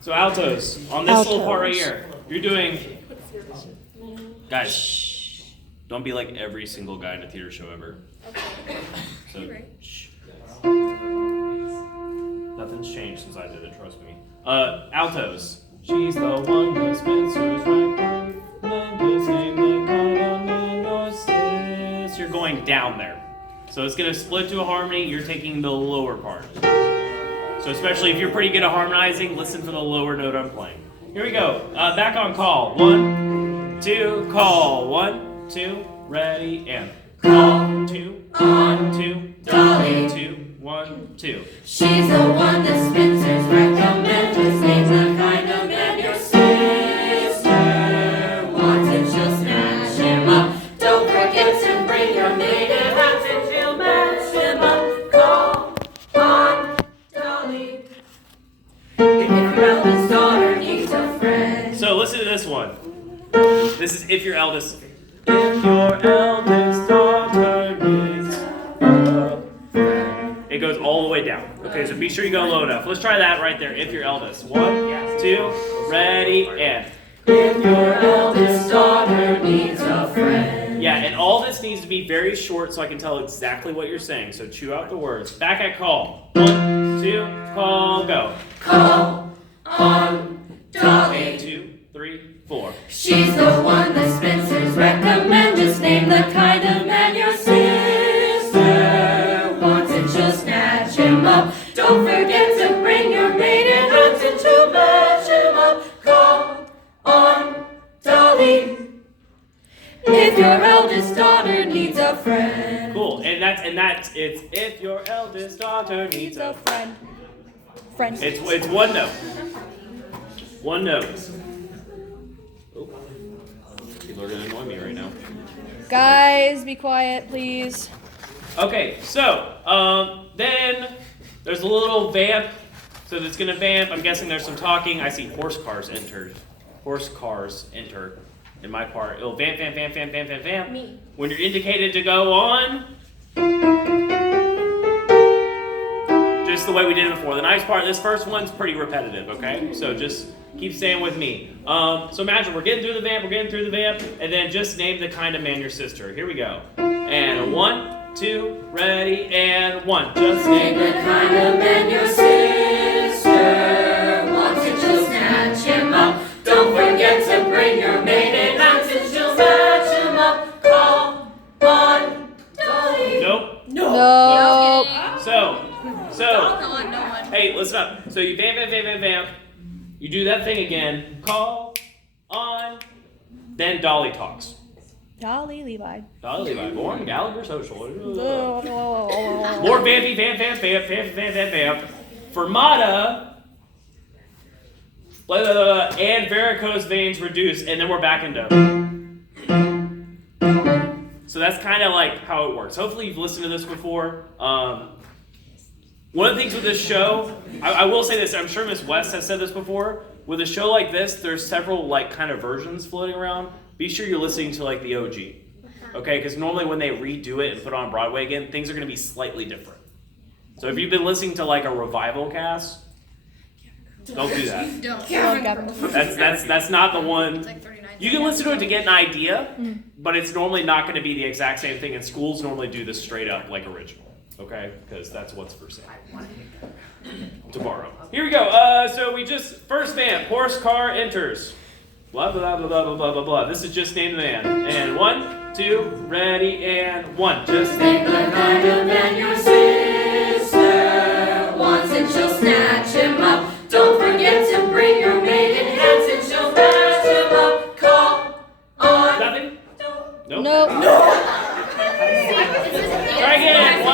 So altos, on this little part right here, you're doing, guys, don't be like every single guy in a theater show ever. So, shh. Nothing's changed since I did it, trust me. Altos. She's the one that Spencer's right. You're going down there. So it's going to split to a harmony, you're taking the lower part. So especially if you're pretty good at harmonizing, listen for the lower note I'm playing. Here we go. Back on call. 1, 2, call. 1, 2, ready, and Call 2, on 2, Dolly. 2, 1, 2. She's the one that Spencer's recommend. Just name's the kind of man your sister wants, and she'll snatch him up. Don't forget to bring your maiden hats and she'll match him up. Call on Dolly. If your eldest daughter needs a friend. So listen to this one. This is if your eldest daughter needs a friend. It goes all the way down. Okay, so be sure you go low enough. Let's try that right there. If your eldest. 1, 2, ready, and If your eldest daughter needs a friend. yeah, and all this needs to be very short so I can tell exactly what you're saying. So chew out the words. Back at call. 1, 2, call, go. Call on Dolly. 2, 3, 4. She's the one that Spencer's recommend. Just name the kind of man your sister wants, and she'll snatch him up. Don't forget to bring your maiden hats and she'll match him up. Call on Dolly. If your eldest daughter needs a friend. Cool. And that's it's if your eldest daughter needs a friend. It's one note. One note. Oh. People are gonna annoy me right now. Guys, be quiet, please. Okay, so then there's a little vamp. So it's gonna vamp. I'm guessing there's some talking. I see horse cars enter in my part. It'll vamp, vamp, vamp, vamp, vamp, vamp, vamp. Me. When you're indicated to go on, just the way we did it before. The nice part, this first one's pretty repetitive, okay? So just keep staying with me. So imagine we're getting through the vamp, and then just name the kind of man your sister. Here we go. And 1, 2, ready, and 1. Just Name the kind of man your sister wants, and she'll snatch him up. Don't forget to bring your maiden hats and she'll match him up. Call on Dolly. Nope. No. So, hey, listen up. So you vamp, vamp, vamp, vamp, vamp. You do that thing again. Call on. Then Dolly talks. Dolly Levi. Dolly Levi, born Gallagher Social. More More vampy, vamp, vamp, vamp, vamp, vamp, vamp, vamp. Fermata. And varicose veins reduce, and then we're back into. So that's kind of like how it works. Hopefully you've listened to this before. One of the things with this show, I will say this, I'm sure Miss West has said this before. With a show like this, there's several like kind of versions floating around. Be sure you're listening to like the OG. Okay, because normally when they redo it and put it on Broadway again, things are going to be slightly different. So if you've been listening to like a revival cast, don't do that. That's not the one. You can listen to it to get an idea, but it's normally not going to be the exact same thing. And schools normally do this straight up like original, okay? Because that's what's for sale. To borrow. Here we go. So we just first vamp. Horse car enters. Blah blah blah blah blah blah blah blah. This is just name the man. And 1, 2, ready, and 1. Just Name the kind of man your sister wants, and she'll snatch him up. Don't forget to bring your maiden hats and she'll match him up. Call on. nothing. Nope. Nope. Try again.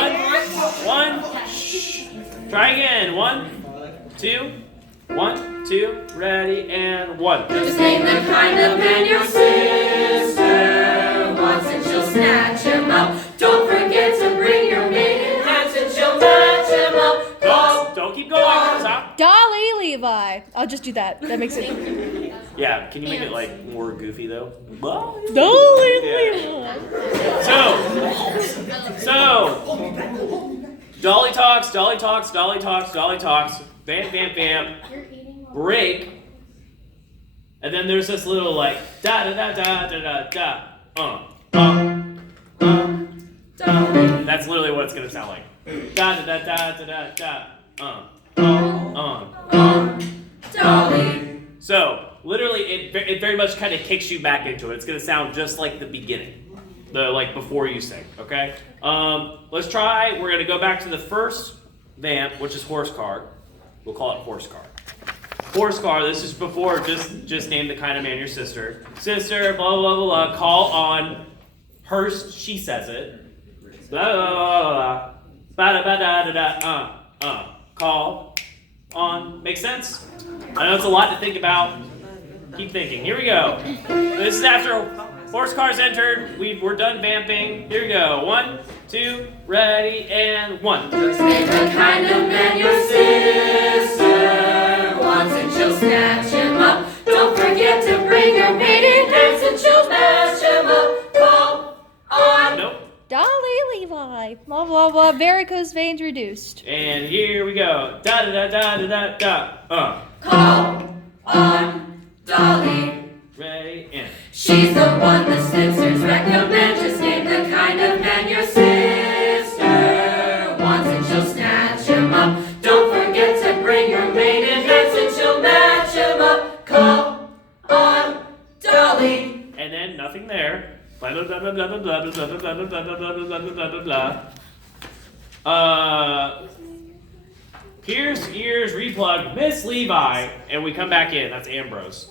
1. Shh. Try again. 1, 2. 1, 2, ready, and 1. Just name the kind of man your sister wants, and she'll snatch him up. Don't forget to bring your maiden hats and she'll match him up. Call. Don't keep going. Stop. Dolly Levi. I'll just do that. That makes it. Yeah. Can you make it like more goofy though? Dolly Yeah. Levi. So. Dolly talks. Dolly talks. Dolly talks. Dolly talks. Vamp, vamp, vamp. break, and then there's this little like da da da da da da da. That's literally what it's gonna sound like. Da da da da da da da. Dolly. So literally, it very much kind of kicks you back into it. It's gonna sound just like the beginning, the like before you sing. Okay. Let's try. We're gonna go back to the first vamp, which is horse car. We'll call it horse car. Horse car. This is before just name the kind of man your sister. Sister. Blah blah blah blah. Call on her. She says it. Blah blah blah blah. Ba da ba da da da. Call on. Make sense? I know it's a lot to think about. Keep thinking. Here we go. This is after horse car's entered. We're done vamping. Here we go. 1, 2, ready, and 1. Just name the kind of man your sister wants and she'll snatch him up. Don't forget to bring your maiden hands and she'll match him up. Call on. Nope. Dolly Levi. Blah blah blah. Varicose veins reduced. And here we go. Da da da da da da. Call on Dolly. Ready, and. She's the one the Spincers recommend. Just name the kind of man your sister wants and she'll snatch him up. Don't forget to bring your maiden hands and she'll match him up. Call on Dolly. And then nothing there. Blah blah blah blah blah blah blah blah blah blah blah blah blah blah blah blah. Here's replug Miss Levi, and we come back in. That's Ambrose.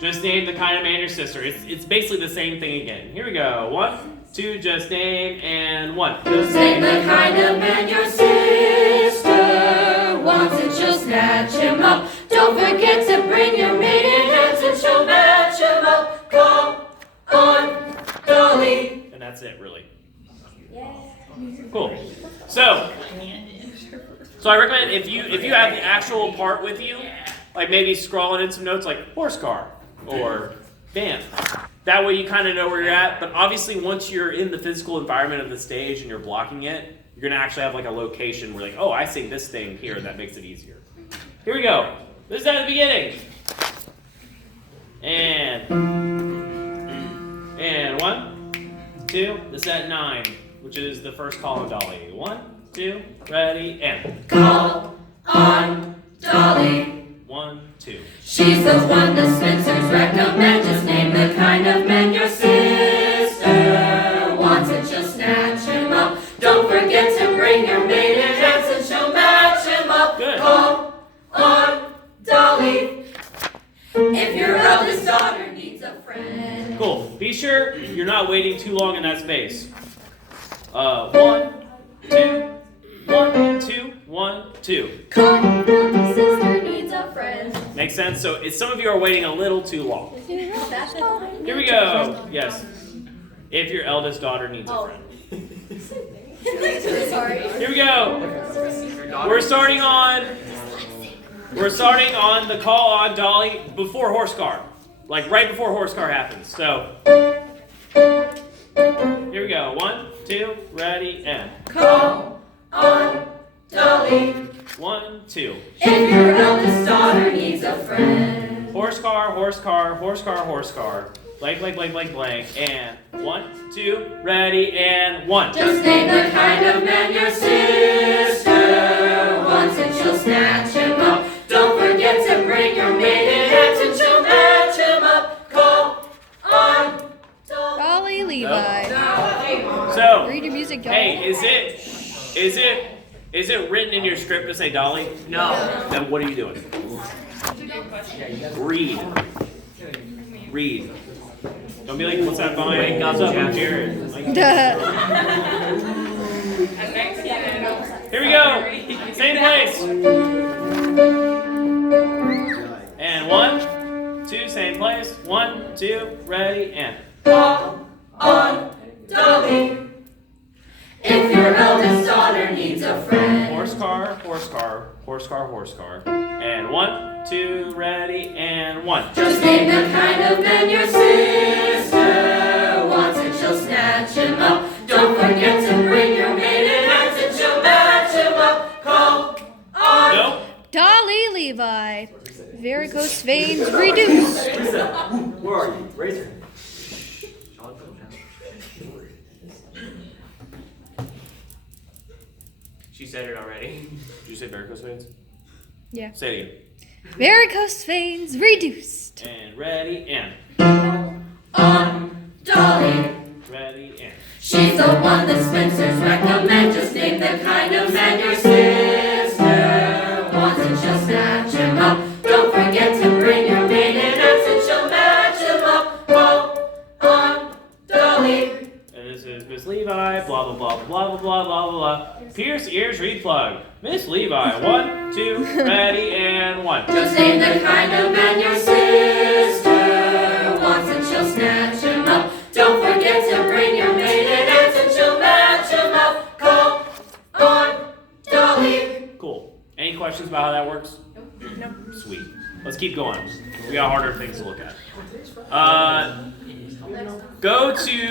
Just name the kind of man your sister. It's basically the same thing again. Here we go. 1, 2, just name, and 1. Just name the kind of man your sister wants and she'll snatch him up. Don't forget to bring your maiden hands and she'll match him up. Call on Dolly. And that's it, really. Cool. So I recommend if you have the actual part with you, like maybe scrawling in some notes like horse car or vamp. That way you kind of know where you're at. But obviously once you're in the physical environment of the stage and you're blocking it, you're gonna actually have like a location where like, oh, I sing this thing here, and that makes it easier. Here we go. This is at the beginning. And 1, 2. This is at 9, which is the first call on Dolly. 1, 2, ready, and. Call on Dolly. 1, 2. She's the one the Spincers recommend. Just name the kind of man your sister wants and she'll snatch him up. Don't forget to bring your maiden hands and she'll match him up. Good. Call on Dolly. If your eldest daughter needs a friend. Cool. Be sure you're not waiting too long in that space. 1, 2, 1, 2, 1, 2. Call on the sister needs a friend. Makes sense? So some of you are waiting a little too long. Here we go. Yes. If your eldest daughter needs a friend. Sorry. Here we go. We're starting on the call on Dolly before horse car. Like right before horse car happens. So here we go. 1, 2, ready, and. Call on Dolly. 1, 2. If your eldest daughter needs a friend. Horse car, horse car, horse car, horse car. Blank, blank, blank, blank, blank. And 1, 2, ready, and 1. Just name the kind of man your sister wants and she'll snatch him up. Don't forget to bring your maiden hands and she'll match him up. Call on Dolly Levi. So, Read your music, y'all. hey, is it written in your script to say Dolly? No. Then what are you doing? Read. Don't be like, what's that vine? What's up, I'm Jared? Like, here we go. Same place. And 1, 2, same place. 1, 2, ready, and. Call on Dolly. If your eldest daughter needs a friend. Horse car, horse car, horse car, horse car. And 1, 2, ready, and 1. Just name the kind of man your sister wants and she'll snatch him up. Don't forget to bring your maiden hands and she'll match him up. Call on Dolly Levi. Levi. Varicose veins reduced. Where are you? Raise your hand. She said it already. Did you say varicose veins? Yeah. Say it again. Varicose veins reduced. And ready and Dolly. ready and. She's the one that Spencer's recommend. Just name the kind of man your sister wants and she'll snatch him up. Don't forget to bring your maiden axe and she'll match him up. Call on Dolly. And this is Miss Levi, blah blah blah blah blah blah blah blah. Pierce ears, read plug. Miss Levi, 1, 2, ready and 1. Just name the kind of man your sister wants and she'll snatch him up. Don't forget to bring your maiden axe and she'll match him up. Call on Dolly. Cool. Any questions about how that works? Nope. Sweet. Let's keep going. We got harder things to look at. Go to